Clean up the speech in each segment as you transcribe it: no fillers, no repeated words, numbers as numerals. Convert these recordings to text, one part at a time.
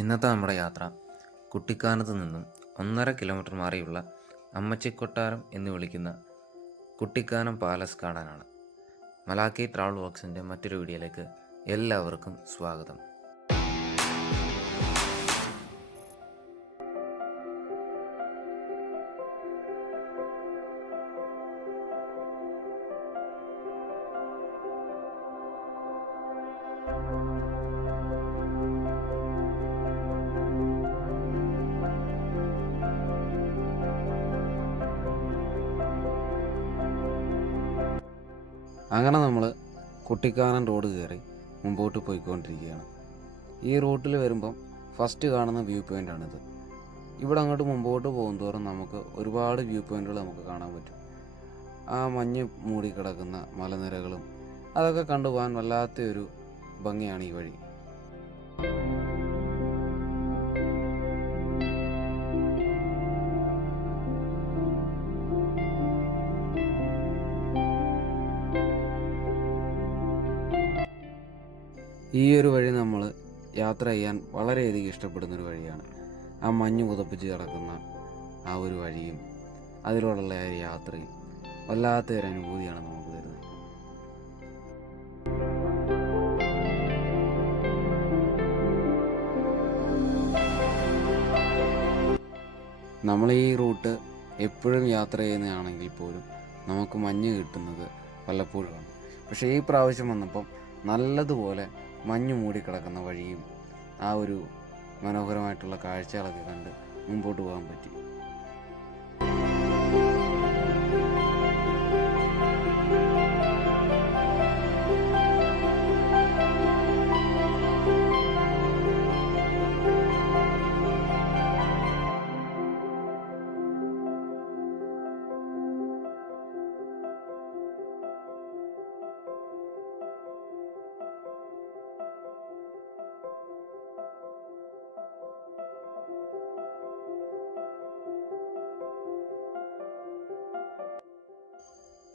ഇന്നത്തെ നമ്മുടെ യാത്ര കുട്ടിക്കാനത്ത് നിന്നും 1.5 കിലോമീറ്റർ മാറിയുള്ള അമ്മച്ചിക്കൊട്ടാരം എന്ന് വിളിക്കുന്ന കുട്ടിക്കാനം പാലസ് കാണാനാണ്. മലാക്കി ട്രാവൽ വർക്സിൻ്റെ മറ്റൊരു വീഡിയോയിലേക്ക് എല്ലാവർക്കും സ്വാഗതം. അങ്ങനെ നമ്മൾ കുട്ടിക്കാനം റോഡ് കയറി മുമ്പോട്ട് പോയിക്കൊണ്ടിരിക്കുകയാണ്. ഈ റൂട്ടിൽ വരുമ്പം ഫസ്റ്റ് കാണുന്ന വ്യൂ പോയിൻ്റാണിത്. ഇവിടെ അങ്ങോട്ട് മുമ്പോട്ട് പോകുന്തോറും നമുക്ക് ഒരുപാട് വ്യൂ പോയിൻ്റുകൾ നമുക്ക് കാണാൻ പറ്റും. ആ മഞ്ഞ് മൂടിക്കിടക്കുന്ന മലനിരകളും അതൊക്കെ കണ്ടുപോകാൻ വല്ലാത്തൊരു ഭംഗിയാണ് ഈ വഴി. ഈ ഒരു വഴി നമ്മൾ യാത്ര ചെയ്യാൻ വളരെയധികം ഇഷ്ടപ്പെടുന്നൊരു വഴിയാണ്. ആ മഞ്ഞ് പുതപ്പിച്ച് കിടക്കുന്ന ആ ഒരു വഴിയും അതിലൂടെയുള്ള ആ ഒരു യാത്രയും വല്ലാത്തൊരു അനുഭൂതിയാണ് നമുക്ക് തരുന്നത്. നമ്മൾ ഈ റൂട്ട് എപ്പോഴും യാത്ര ചെയ്യുന്നതാണെങ്കിൽ പോലും നമുക്ക് മഞ്ഞ് കിട്ടുന്നത് വല്ലപ്പോഴുമാണ്. പക്ഷേ ഈ പ്രാവശ്യം വന്നപ്പം നല്ലതുപോലെ മഞ്ഞ് മൂടിക്കിടക്കുന്ന വഴിയും ആ ഒരു മനോഹരമായിട്ടുള്ള കാഴ്ചകളൊക്കെ കണ്ട് മുമ്പോട്ട് പോകാൻ പറ്റി.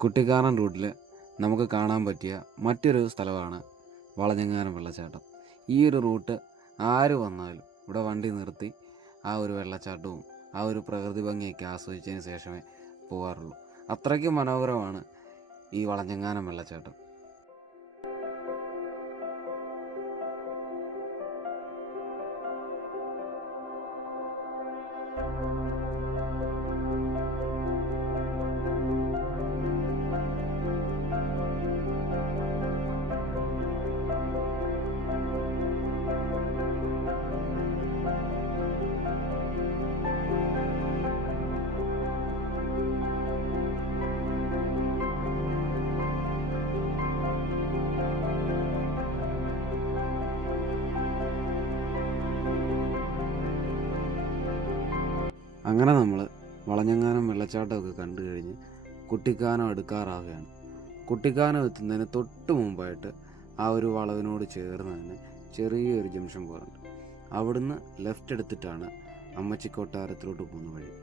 കുട്ടിക്കാനം റൂട്ടിൽ നമുക്ക് കാണാൻ പറ്റിയ മറ്റൊരു സ്ഥലമാണ് വളഞ്ഞെങ്ങാനം വെള്ളച്ചാട്ടം. ഈ ഒരു റൂട്ട് ആര് വന്നാലും ഇവിടെ വണ്ടി നിർത്തി ആ ഒരു വെള്ളച്ചാട്ടവും ആ ഒരു പ്രകൃതി ഭംഗിയൊക്കെ ആസ്വദിച്ചതിന് ശേഷമേ പോകാറുള്ളൂ. അത്രയ്ക്കും മനോഹരമാണ് ഈ വളഞ്ഞെങ്ങാനം വെള്ളച്ചാട്ടം. അങ്ങനെ നമ്മൾ വളഞ്ഞെങ്ങാനം വെള്ളച്ചാട്ടമൊക്കെ കണ്ടു കഴിഞ്ഞ് കുട്ടിക്കാനം അടുക്കാറാവുകയാണ്. കുട്ടിക്കാനം എത്തുന്നതിന് തൊട്ട് മുമ്പായിട്ട് ആ ഒരു വളവിനോട് ചേർന്ന് തന്നെ ചെറിയൊരു ജംഗ്ഷൻ പോലുണ്ട്. അവിടുന്ന് ലെഫ്റ്റ് എടുത്തിട്ടാണ് അമ്മച്ചിക്കൊട്ടാരത്തിലോട്ട് പോകുന്ന വഴി.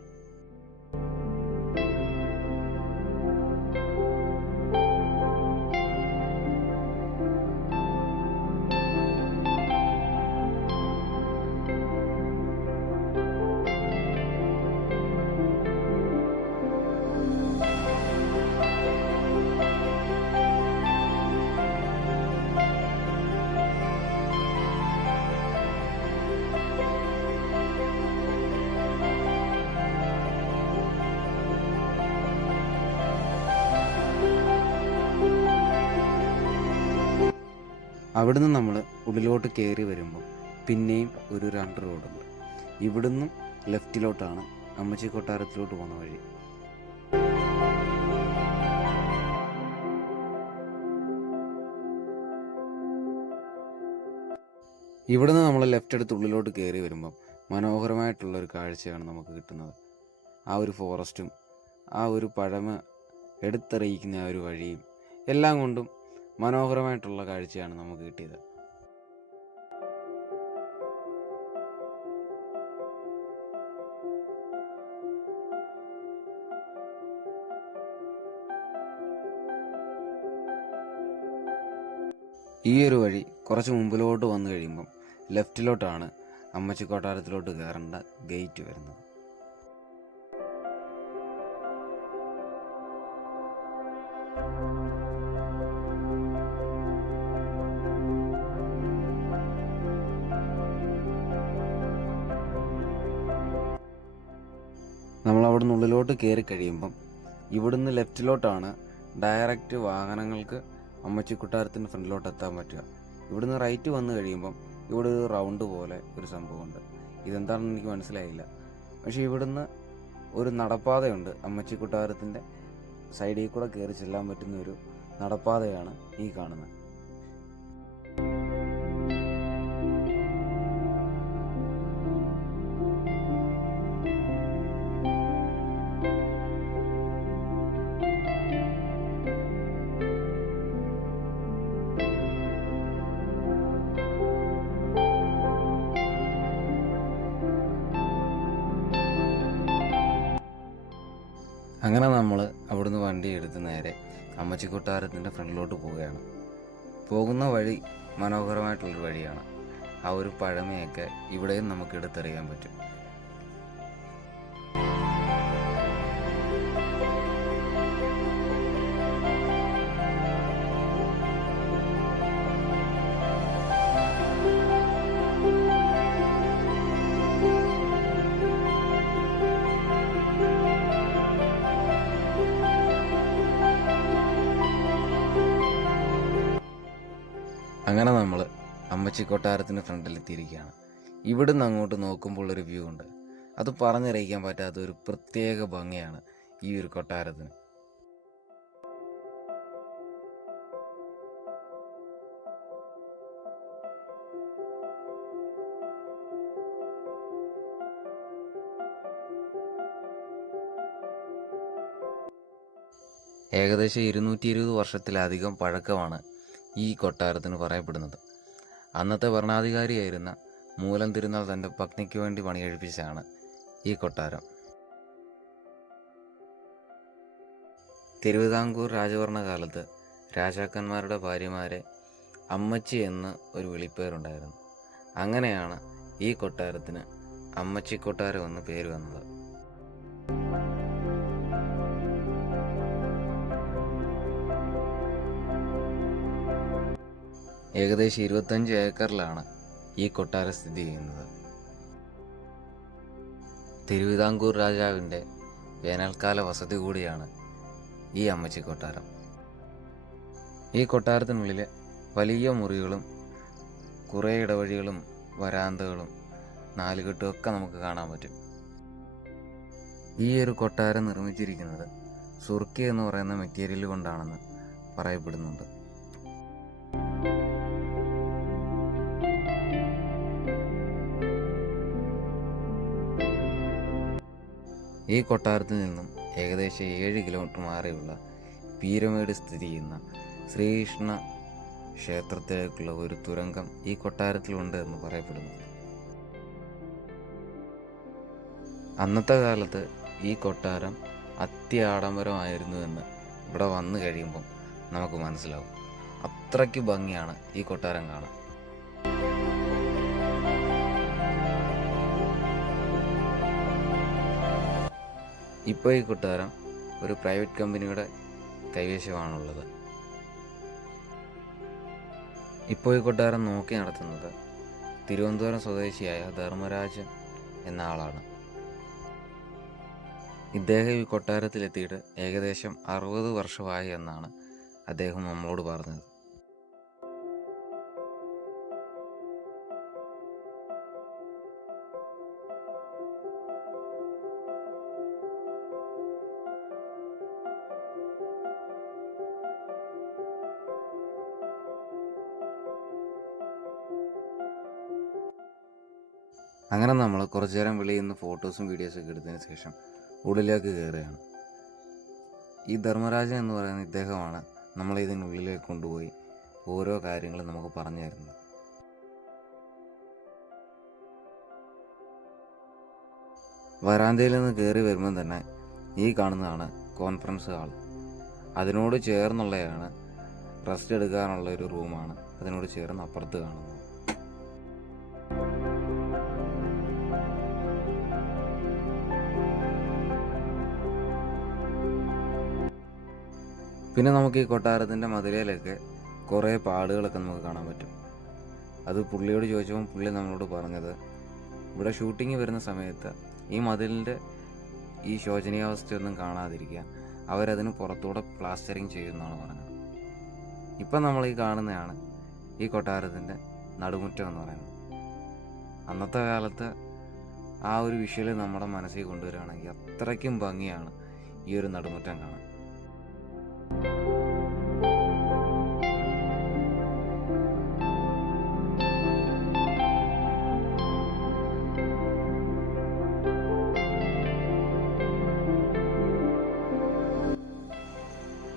അവിടുന്ന് നമ്മൾ ഉള്ളിലോട്ട് കയറി വരുമ്പോൾ പിന്നെയും ഒരു 2 റോഡുണ്ട്. ഇവിടുന്നും ലെഫ്റ്റിലോട്ടാണ് അമ്മച്ചി കൊട്ടാരത്തിലോട്ട് പോകുന്ന വഴി. ഇവിടുന്ന് നമ്മൾ ലെഫ്റ്റ് എടുത്ത് ഉള്ളിലോട്ട് കയറി വരുമ്പം മനോഹരമായിട്ടുള്ളൊരു കാഴ്ചയാണ് നമുക്ക് കിട്ടുന്നത്. ആ ഒരു ഫോറസ്റ്റും ആ ഒരു പഴമ എടുത്തറിയിക്കുന്ന ആ ഒരു വഴിയും എല്ലാം കൊണ്ടും മനോഹരമായിട്ടുള്ള കാഴ്ചയാണ് നമുക്ക് കിട്ടിയത്. ഈ ഒരു വഴി കുറച്ച് മുമ്പിലോട്ട് വന്നു കഴിയുമ്പം ലെഫ്റ്റിലോട്ടാണ് അമ്മച്ചി കൊട്ടാരത്തിലോട്ട് കയറേണ്ട ഗേറ്റ് വരുന്നത്. നമ്മൾ അവിടെ നിന്ന് ഉള്ളിലോട്ട് കയറി കഴിയുമ്പം ഇവിടുന്ന് ലെഫ്റ്റിലോട്ടാണ് ഡയറക്റ്റ് വാഹനങ്ങൾക്ക് അമ്മച്ചി കൊട്ടാരത്തിൻ്റെ ഫ്രണ്ടിലോട്ട് എത്താൻ പറ്റുക. ഇവിടുന്ന് റൈറ്റ് വന്നു കഴിയുമ്പം ഇവിടെ ഒരു റൗണ്ട് പോലെ ഒരു സംഭവമുണ്ട്. ഇതെന്താണെന്ന് എനിക്ക് മനസ്സിലായില്ല. പക്ഷേ ഇവിടുന്ന് ഒരു നടപ്പാതയുണ്ട്. അമ്മച്ചി കൊട്ടാരത്തിൻ്റെ സൈഡിൽ കൂടെ കയറി ചെല്ലാൻ പറ്റുന്ന ഒരു നടപ്പാതയാണ് ഈ കാണുന്നത്. അങ്ങനെ നമ്മൾ അവിടുന്ന് വണ്ടി എടുത്ത് നേരെ അമ്മച്ചി കൊട്ടാരത്തിൻ്റെ ഫ്രണ്ടിലോട്ട് പോവുകയാണ്. പോകുന്ന വഴി മനോഹരമായിട്ടുള്ളൊരു വഴിയാണ്. ആ ഒരു പഴമയൊക്കെ ഇവിടെയും നമുക്ക് എടുത്തെറിയാൻ പറ്റും. അങ്ങനെ നമ്മൾ അമ്മച്ചി കൊട്ടാരത്തിൻ്റെ ഫ്രണ്ടിലെത്തിയിരിക്കുകയാണ്. ഇവിടുന്ന് അങ്ങോട്ട് നോക്കുമ്പോൾ ഒരു വ്യൂ ഉണ്ട്. അത് പറഞ്ഞറിയിക്കാൻ പറ്റാത്ത ഒരു പ്രത്യേക ഭംഗിയാണ് ഈ ഒരു കൊട്ടാരത്തിന്. ഏകദേശം 220 വർഷത്തിലധികം പഴക്കമാണ് ഈ കൊട്ടാരത്തിന് പറയപ്പെടുന്നത്. അന്നത്തെ ഭരണാധികാരിയായിരുന്ന മൂലം തിരുനാൾ തൻ്റെ പത്നിക്ക് വേണ്ടി പണികഴിപ്പിച്ചാണ് ഈ കൊട്ടാരം. തിരുവിതാംകൂർ രാജഭരണകാലത്ത് രാജാക്കന്മാരുടെ ഭാര്യമാരെ അമ്മച്ചി എന്ന് ഒരു വിളിപ്പേരുണ്ടായിരുന്നു. അങ്ങനെയാണ് ഈ കൊട്ടാരത്തിന് അമ്മച്ചി കൊട്ടാരം എന്ന് പേര് വന്നത്. ഏകദേശം 25 ഏക്കറിലാണ് ഈ കൊട്ടാരം സ്ഥിതി ചെയ്യുന്നത്. തിരുവിതാംകൂർ രാജാവിൻ്റെ വേനൽക്കാല വസതി കൂടിയാണ് ഈ അമ്മച്ചി കൊട്ടാരം. ഈ കൊട്ടാരത്തിനുള്ളിൽ വലിയ മുറികളും കുറേ ഇടവഴികളും വരാന്തകളും നാലുകെട്ടും ഒക്കെ നമുക്ക് കാണാൻ പറ്റും. ഈ ഒരു കൊട്ടാരം നിർമ്മിച്ചിരിക്കുന്നത് സുർക്കി എന്ന് പറയുന്ന മെറ്റീരിയൽ കൊണ്ടാണെന്ന് പറയപ്പെടുന്നുണ്ട്. ഈ കൊട്ടാരത്തിൽ നിന്നും ഏകദേശം 7 കിലോമീറ്റർ മാറിയുള്ള പീരമേട് സ്ഥിതി ചെയ്യുന്ന ശ്രീകൃഷ്ണ ക്ഷേത്രത്തിലേക്കുള്ള ഒരു തുരങ്കം ഈ കൊട്ടാരത്തിലുണ്ട് എന്ന് പറയപ്പെടുന്നു. അന്നത്തെ കാലത്ത് ഈ കൊട്ടാരം അത്യാഡംബരമായിരുന്നു എന്ന് ഇവിടെ വന്നു കഴിയുമ്പം നമുക്ക് മനസ്സിലാവും. അത്രയ്ക്ക് ഭംഗിയാണ് ഈ കൊട്ടാരം കാണാൻ. ഇപ്പോൾ ഈ കൊട്ടാരം ഒരു പ്രൈവറ്റ് കമ്പനിയുടെ കൈവശമാണുള്ളത്. ഇപ്പോൾ ഈ കൊട്ടാരം നോക്കി നടത്തുന്നത് തിരുവനന്തപുരം സ്വദേശിയായ ധർമ്മരാജൻ എന്ന ആളാണ്. ഇദ്ദേഹം ഈ കൊട്ടാരത്തിലെത്തിയിട്ട് ഏകദേശം 60 വർഷമായി എന്നാണ് അദ്ദേഹം നമ്മളോട് പറഞ്ഞത്. അങ്ങനെ നമ്മൾ കുറച്ചു നേരം വെളിയിൽ നിന്ന് ഫോട്ടോസും വീഡിയോസൊക്കെ എടുത്തതിന് ശേഷം ഉള്ളിലേക്ക് കയറുകയാണ്. ഈ ധർമ്മരാജൻ എന്ന് പറയുന്ന ഇദ്ദേഹമാണ് നമ്മളെ ഇതിനുള്ളിലേക്ക് കൊണ്ടുപോയി ഓരോ കാര്യങ്ങളും നമുക്ക് പറഞ്ഞു തരുന്നത്. വരാന്തയിൽ നിന്ന് കയറി വരുമ്പം തന്നെ ഈ കാണുന്നതാണ് കോൺഫറൻസ് ഹാൾ. അതിനോട് ചേർന്നുള്ളതാണ് റെസ്റ്റ് എടുക്കാനുള്ള ഒരു റൂമാണ്. അതിനോട് ചേർന്ന് അപ്പുറത്ത് കാണുന്നത്. പിന്നെ നമുക്ക് ഈ കൊട്ടാരത്തിൻ്റെ മതിലയിലൊക്കെ കുറേ പാടുകളൊക്കെ നമുക്ക് കാണാൻ പറ്റും. അത് പുള്ളിയോട് ചോദിച്ചപ്പോൾ പുള്ളി നമ്മളോട് പറഞ്ഞത്, ഇവിടെ ഷൂട്ടിങ് വരുന്ന സമയത്ത് ഈ മതിലിൻ്റെ ഈ ശോചനീയാവസ്ഥയൊന്നും കാണാതിരിക്കാൻ അവരതിന് പുറത്തൂടെ പ്ലാസ്റ്ററിങ് ചെയ്യുമെന്നാണ് പറഞ്ഞത്. ഇപ്പം നമ്മൾ ഈ കാണുന്നതാണ് ഈ കൊട്ടാരത്തിൻ്റെ നടുമുറ്റം എന്ന് പറയുന്നത്. അന്നത്തെ കാലത്ത് ആ ഒരു വിഷ്വൽ നമ്മുടെ മനസ്സിൽ കൊണ്ടുവരികയാണെങ്കിൽ അത്രയ്ക്കും ഭംഗിയാണ് ഈ ഒരു നടുമുറ്റം കാണാൻ.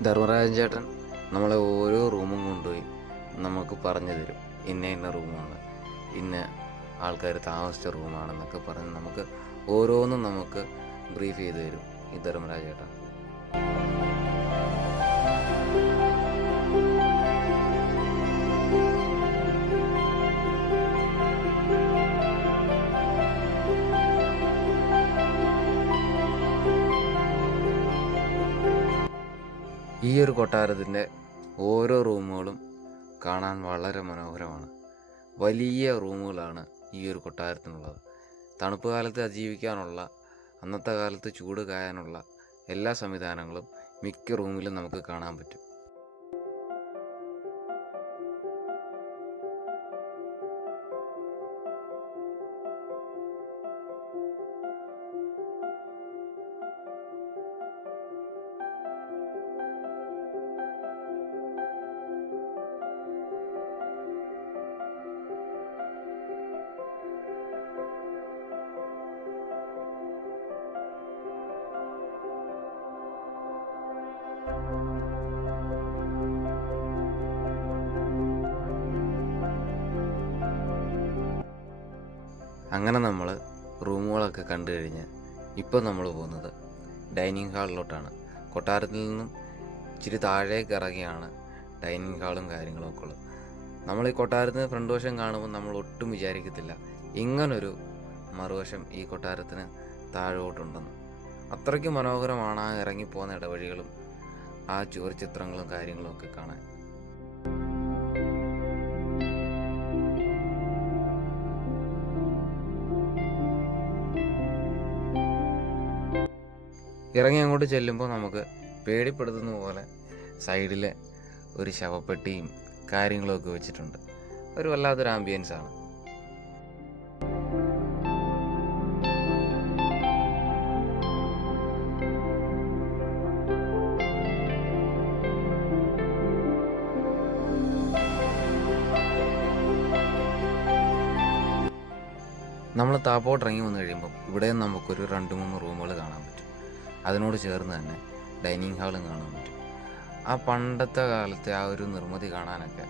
ധർമ്മരാജൻ ചേട്ടൻ നമ്മളെ ഓരോ റൂമും കൊണ്ടുപോയി നമുക്ക് പറഞ്ഞു തരും, ഇന്ന റൂമാണ്, ഇന്ന ആൾക്കാർ താമസിച്ച റൂമാണെന്നൊക്കെ പറഞ്ഞ് നമുക്ക് ഓരോന്നും നമുക്ക് ബ്രീഫ് ചെയ്ത് തരും ഈ ധർമ്മരാജ ചേട്ടൻ. ഈ ഒരു കൊട്ടാരത്തിൻ്റെ ഓരോ റൂമുകളും കാണാൻ വളരെ മനോഹരമാണ്. വലിയ റൂമുകളാണ് ഈ ഒരു കൊട്ടാരത്തിനുള്ളത്. തണുപ്പ് കാലത്ത് അതിജീവിക്കാനുള്ള, അന്നത്തെ കാലത്ത് ചൂട് കായാനുള്ള എല്ലാ സംവിധാനങ്ങളും മിക്ക റൂമിലും നമുക്ക് കാണാൻ പറ്റും. അങ്ങനെ നമ്മൾ റൂമുകളൊക്കെ കണ്ടു കഴിഞ്ഞ് ഇപ്പോൾ നമ്മൾ പോകുന്നത് ഡൈനിങ് ഹാളിലോട്ടാണ്. കൊട്ടാരത്തിൽ നിന്നും ഇച്ചിരി താഴേക്ക് ഇറങ്ങിയാണ് ഡൈനിങ് ഹാളും കാര്യങ്ങളൊക്കെ ഉള്ളത്. നമ്മൾ ഈ കൊട്ടാരത്തിന് ഫ്രണ്ട് വശം കാണുമ്പോൾ നമ്മൾ ഒട്ടും വിചാരിക്കത്തില്ല ഇങ്ങനൊരു മറുവശം ഈ കൊട്ടാരത്തിന് താഴോട്ടുണ്ടെന്ന്. അത്രയ്ക്ക് മനോഹരമാണ് ആ ഇറങ്ങിപ്പോകുന്ന ഇടവഴികളും ആ ചുവർച്ചിത്രങ്ങളും കാര്യങ്ങളും ഒക്കെ കാണാൻ. ഇറങ്ങി അങ്ങോട്ട് ചെല്ലുമ്പോൾ നമുക്ക് പേടിപ്പെടുത്തുന്ന പോലെ സൈഡിൽ ഒരു ശവപ്പെട്ടിയും കാര്യങ്ങളൊക്കെ വെച്ചിട്ടുണ്ട്. ഒരു വല്ലാത്തൊരു ആംബിയൻസ് ആണ്. നമ്മൾ താപ്പോട്ട് ഇറങ്ങി വന്നു കഴിയുമ്പോൾ ഇവിടെയും നമുക്കൊരു 2-3 റൂമുകൾ കാണാൻ പറ്റും. അതിനോട് ചേർന്ന് തന്നെ ഡൈനിങ് ഹാളും കാണാൻ പറ്റും. ആ പണ്ടത്തെ കാലത്തെ ആ ഒരു നിർമ്മിതി കാണാനൊക്കെ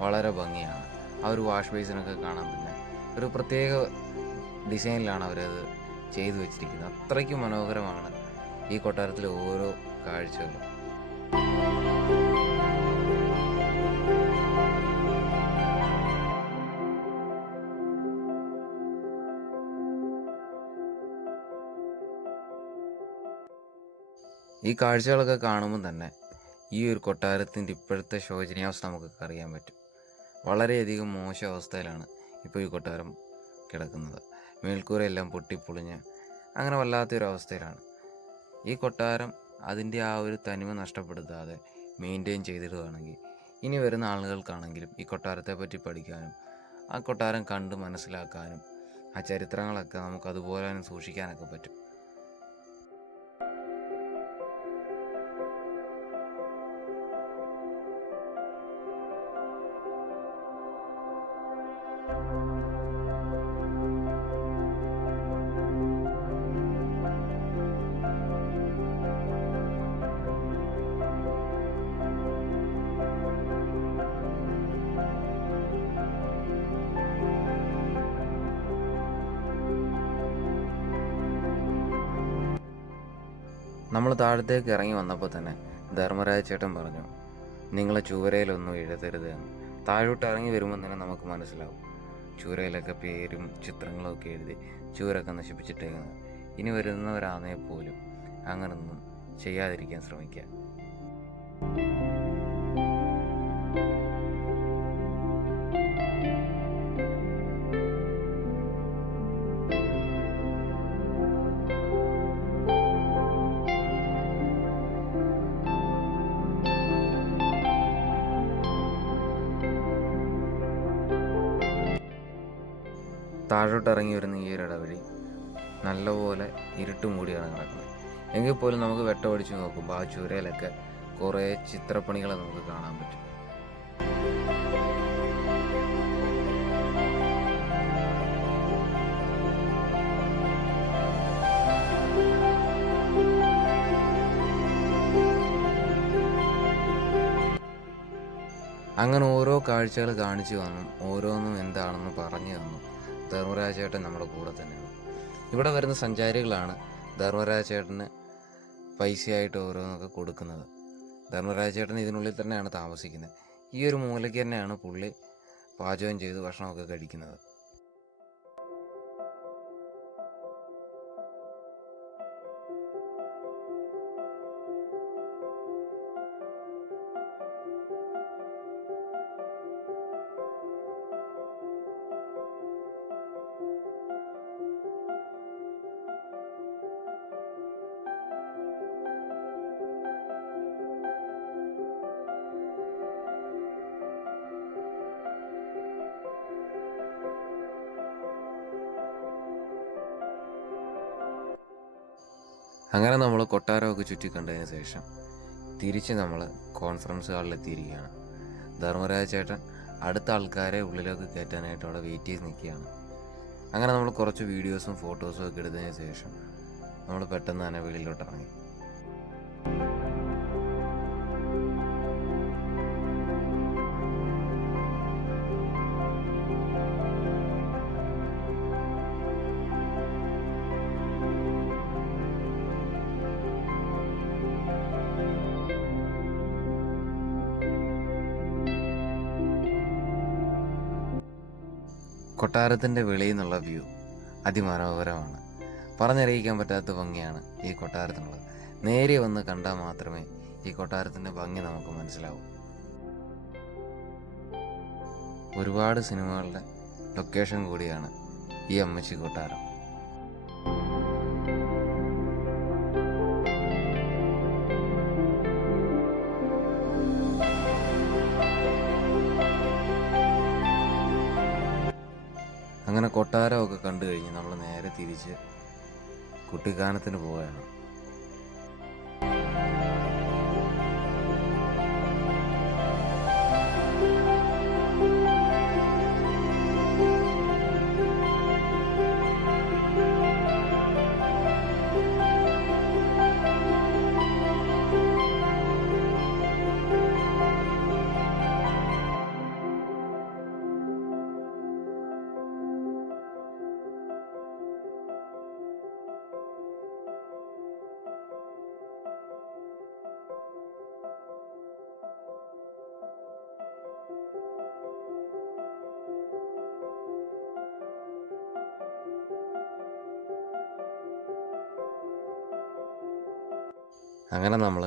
വളരെ ഭംഗിയാണ്. ആ ഒരു വാഷ് ബേസിനൊക്കെ കാണാൻ തന്നെ ഒരു പ്രത്യേക ഡിസൈനിലാണ് അവരത് ചെയ്തു വെച്ചിരിക്കുന്നത്. അത്രയ്ക്ക് മനോഹരമാണ് ഈ കൊട്ടാരത്തിലെ ഓരോ കാഴ്ചകളും. ഈ കാഴ്ചകളൊക്കെ കാണുമ്പോൾ തന്നെ ഈ ഒരു കൊട്ടാരത്തിൻ്റെ ഇപ്പോഴത്തെ ശോചനീയാവസ്ഥ നമുക്ക് അറിയാൻ പറ്റും. വളരെയധികം മോശം അവസ്ഥയിലാണ് ഇപ്പോൾ ഈ കൊട്ടാരം കിടക്കുന്നത്. മേൽക്കൂരയെല്ലാം പൊട്ടിപ്പൊളിഞ്ഞ് അങ്ങനെ വല്ലാത്തൊരു അവസ്ഥയിലാണ്. ഈ കൊട്ടാരം അതിൻ്റെ ആ ഒരു തനിമ നഷ്ടപ്പെടുത്താതെ മെയിൻറ്റെയിൻ ചെയ്തിടുകയാണെങ്കിൽ ഇനി വരുന്ന ആളുകൾക്കാണെങ്കിലും ഈ കൊട്ടാരത്തെ പറ്റി പഠിക്കാനും ആ കൊട്ടാരം കണ്ട് മനസ്സിലാക്കാനും ആ ചരിത്രങ്ങളൊക്കെ നമുക്ക് അതുപോലെ തന്നെ സൂക്ഷിക്കാനൊക്കെ പറ്റും. നമ്മൾ താഴത്തേക്ക് ഇറങ്ങി വന്നപ്പോൾ തന്നെ ധർമ്മരാജ ചേട്ടൻ പറഞ്ഞു, നിങ്ങളെ ചുവരയിലൊന്നും എഴുതരുത് എന്ന്. താഴോട്ട് ഇറങ്ങി വരുമ്പോൾ തന്നെ നമുക്ക് മനസ്സിലാവും ചുവരയിലൊക്കെ പേരും ചിത്രങ്ങളും ഒക്കെ എഴുതി ചുവരൊക്കെ നശിപ്പിച്ചിട്ടേക്കുന്നത്. ഇനി വരുന്നവരാണെങ്കിൽ പോലും അങ്ങനൊന്നും ചെയ്യാതിരിക്കാൻ ശ്രമിക്കുക. താഴോട്ട് ഇറങ്ങി വരുന്ന ഈ ഒരു ഇടവഴി നല്ലപോലെ ഇരുട്ട് മൂടിയാണ് കിടക്കുന്നത്. എങ്കിൽ പോലും നമുക്ക് വെട്ടമടിച്ച് നോക്കുമ്പോൾ ആ ചുരയിലൊക്കെ കുറേ ചിത്രപ്പണികൾ നമുക്ക് കാണാൻ പറ്റും. അങ്ങനെ ഓരോ കാഴ്ചകൾ കാണിച്ചു തന്നും ഓരോന്നും എന്താണെന്ന് പറഞ്ഞു തന്നും ധർമ്മരാജേട്ടൻ നമ്മുടെ കൂടെ തന്നെയാണ്. ഇവിടെ വരുന്ന സഞ്ചാരികളാണ് ധർമ്മരാജേട്ടന് പൈസയായിട്ട് ഓരോന്നൊക്കെ കൊടുക്കുന്നത്. ധർമ്മരാജേട്ടൻ ഇതിനുള്ളിൽ തന്നെയാണ് താമസിക്കുന്നത്. ഈ ഒരു മൂലയ്ക്ക് തന്നെയാണ് പുള്ളി പാചകം ചെയ്ത് ഭക്ഷണമൊക്കെ കഴിക്കുന്നത്. അങ്ങനെ നമ്മൾ കൊട്ടാരമൊക്കെ ചുറ്റിക്കണ്ടതിന് ശേഷം തിരിച്ച് നമ്മൾ കോൺഫറൻസ് ഹാളിൽ എത്തിയിരിക്കുകയാണ്. ധർമ്മരാജ ചേട്ടൻ അടുത്ത ആൾക്കാരെ ഉള്ളിലേക്ക് കയറ്റാനായിട്ട് അവിടെ വെയിറ്റ് ചെയ്ത് നിൽക്കുകയാണ്. അങ്ങനെ നമ്മൾ കുറച്ച് വീഡിയോസും ഫോട്ടോസും ഒക്കെ എടുത്തതിന് ശേഷം നമ്മൾ പെട്ടെന്ന് തന്നെ വെളിയിലോട്ട് ഇറങ്ങി. കൊട്ടാരത്തിൻ്റെ വെളിയിൽ നിന്നുള്ള വ്യൂ അതിമനോഹരമാണ്. പറഞ്ഞറിയിക്കാൻ പറ്റാത്ത ഭംഗിയാണ് ഈ കൊട്ടാരത്തിനുള്ളത്. നേരെ വന്ന് കണ്ടാൽ മാത്രമേ ഈ കൊട്ടാരത്തിൻ്റെ ഭംഗി നമുക്ക് മനസ്സിലാവൂ. ഒരുപാട് സിനിമകളുടെ ലൊക്കേഷൻ കൂടിയാണ് ഈ അമ്മച്ചി കൊട്ടാരം. അങ്ങനെ കൊട്ടാരമൊക്കെ കണ്ടു കഴിഞ്ഞ് നമ്മൾ നേരെ തിരിച്ച് കുട്ടിക്കാനത്തിന് പോവുകയാണ്. അങ്ങനെ നമ്മൾ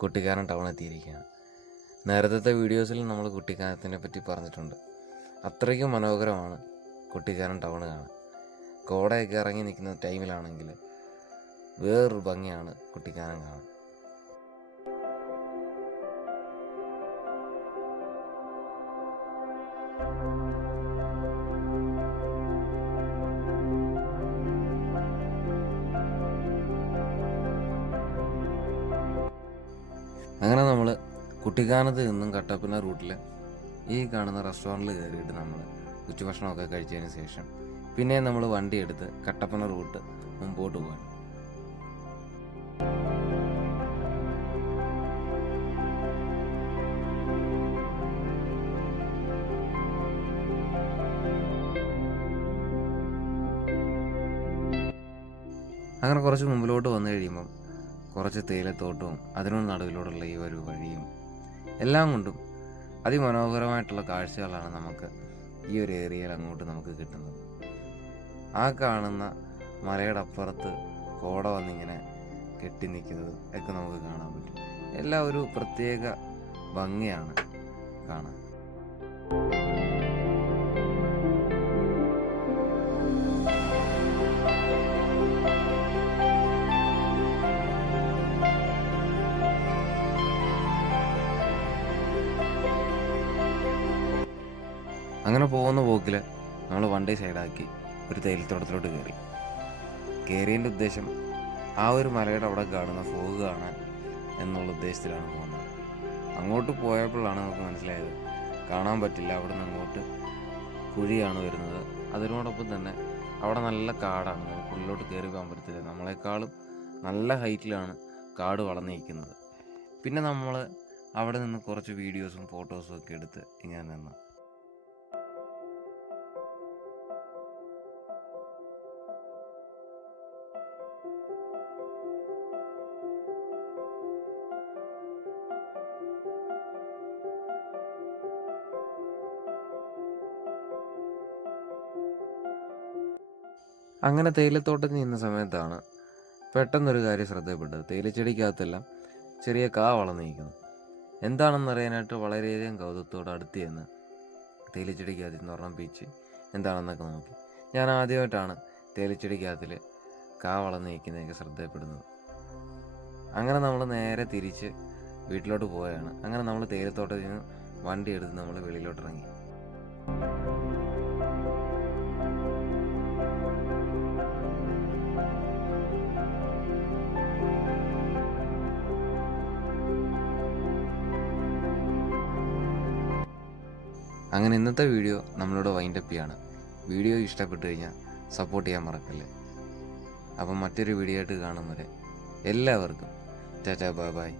കുട്ടിക്കാനം ടൗൺ എത്തിയിരിക്കുകയാണ്. നേരത്തെ വീഡിയോസിൽ നമ്മൾ കുട്ടിക്കാനത്തിനെ പറ്റി പറഞ്ഞിട്ടുണ്ട്. അത്രയ്ക്കും മനോഹരമാണ് കുട്ടിക്കാനം ടൗൺ കാണാൻ. കോടയൊക്കെ ഇറങ്ങി നിൽക്കുന്ന ടൈമിലാണെങ്കിൽ വേറൊരു ഭംഗിയാണ് കുട്ടിക്കാനം കാണാൻ. അങ്ങനെ നമ്മൾ കുട്ടിക്കാനത്ത് നിന്നും കട്ടപ്പന റൂട്ടിൽ ഈ കാണുന്ന റെസ്റ്റോറൻറ്റിൽ കയറിയിട്ട് നമ്മൾ ഉച്ചഭക്ഷണമൊക്കെ കഴിച്ചതിന് ശേഷം പിന്നെ നമ്മൾ വണ്ടി എടുത്ത് കട്ടപ്പന റൂട്ട് മുമ്പോട്ട് പോകാൻ. അങ്ങനെ കുറച്ച് മുമ്പിലോട്ട് വന്നു കഴിയുമ്പം കുറച്ച് തേയിലത്തോട്ടവും അതിനു നടുവിലൂടെയുള്ള ഈ ഒരു വഴിയും എല്ലാം കൊണ്ടും അതിമനോഹരമായിട്ടുള്ള കാഴ്ചകളാണ് നമുക്ക് ഈ ഒരു ഏരിയയിൽ അങ്ങോട്ട് നമുക്ക് കിട്ടുന്നത്. ആ കാണുന്ന മലയുടെ അപ്പുറത്ത് കോട വന്നിങ്ങനെ കെട്ടി നിൽക്കുന്നത് ഒക്കെ നമുക്ക് കാണാൻ പറ്റും. എല്ലാം ഒരു പ്രത്യേക ഭംഗിയാണ് കാണാൻ. അങ്ങനെ പോകുന്ന പോക്കിൽ നമ്മൾ വണ്ടി സൈഡാക്കി ഒരു തേയിലത്തോട്ടത്തിലോട്ട് കയറിയതിൻ്റെ ഉദ്ദേശം ആ ഒരു മലയുടെ അവിടെ കാണുന്ന ഫോഗ് കാണാൻ എന്നുള്ള ഉദ്ദേശത്തിലാണ് പോകുന്നത്. അങ്ങോട്ട് പോയപ്പോഴാണ് നമുക്ക് മനസ്സിലായത് കാണാൻ പറ്റില്ല, അവിടെ നിന്ന് അങ്ങോട്ട് കുഴിയാണ് വരുന്നത്. അതിനോടൊപ്പം തന്നെ അവിടെ നല്ല കാടാണ്, നമുക്ക് ഉള്ളിലോട്ട് കയറി പോകാൻ പറ്റത്തില്ല. നമ്മളെക്കാളും നല്ല ഹൈറ്റിലാണ് കാട് വളർന്നിരിക്കുന്നത്. പിന്നെ നമ്മൾ അവിടെ നിന്ന് കുറച്ച് വീഡിയോസും ഫോട്ടോസും ഒക്കെ എടുത്ത് ഇങ്ങനെ നിന്ന്. അങ്ങനെ തേയിലത്തോട്ടത്തിൽ നിന്ന സമയത്താണ് പെട്ടെന്നൊരു കാര്യം ശ്രദ്ധയപ്പെട്ടത്. തേയിലച്ചെടിക്കകത്തെല്ലാം ചെറിയ കാ വളർന്നിരിക്കുന്നു. എന്താണെന്ന് അറിയാനായിട്ട് വളരെയധികം കൗതുകത്തോടെ അടുത്ത് ചെന്ന് തേയിലച്ചെടിക്കകത്തിൽ നിന്ന് ഒരെണ്ണം പീച്ച് എന്താണെന്നൊക്കെ നോക്കി. ഞാൻ ആദ്യമായിട്ടാണ് തേയിലച്ചെടിക്കകത്തിൽ കാ വളർന്നിരിക്കുന്നതൊക്കെ ശ്രദ്ധയപ്പെടുന്നത്. അങ്ങനെ നമ്മൾ നേരെ തിരിച്ച് വീട്ടിലോട്ട് പോവുകയാണ്. അങ്ങനെ നമ്മൾ തേയിലത്തോട്ടത്തിൽ നിന്ന് വണ്ടി എടുത്ത് നമ്മൾ വെളിയിലോട്ട് ഇറങ്ങി. അങ്ങനെ ഇന്നത്തെ വീഡിയോ നമ്മളിവിടെ വൈൻഡപ്പ് ചെയ്യാണ്. വീഡിയോ ഇഷ്ടപ്പെട്ടു കഴിഞ്ഞാൽ സപ്പോർട്ട് ചെയ്യാൻ മറക്കല്ലേ. അപ്പം മറ്റൊരു വീഡിയോ ആയിട്ട് കാണും വരെ എല്ലാവർക്കും ടാറ്റാ ബൈ ബൈ.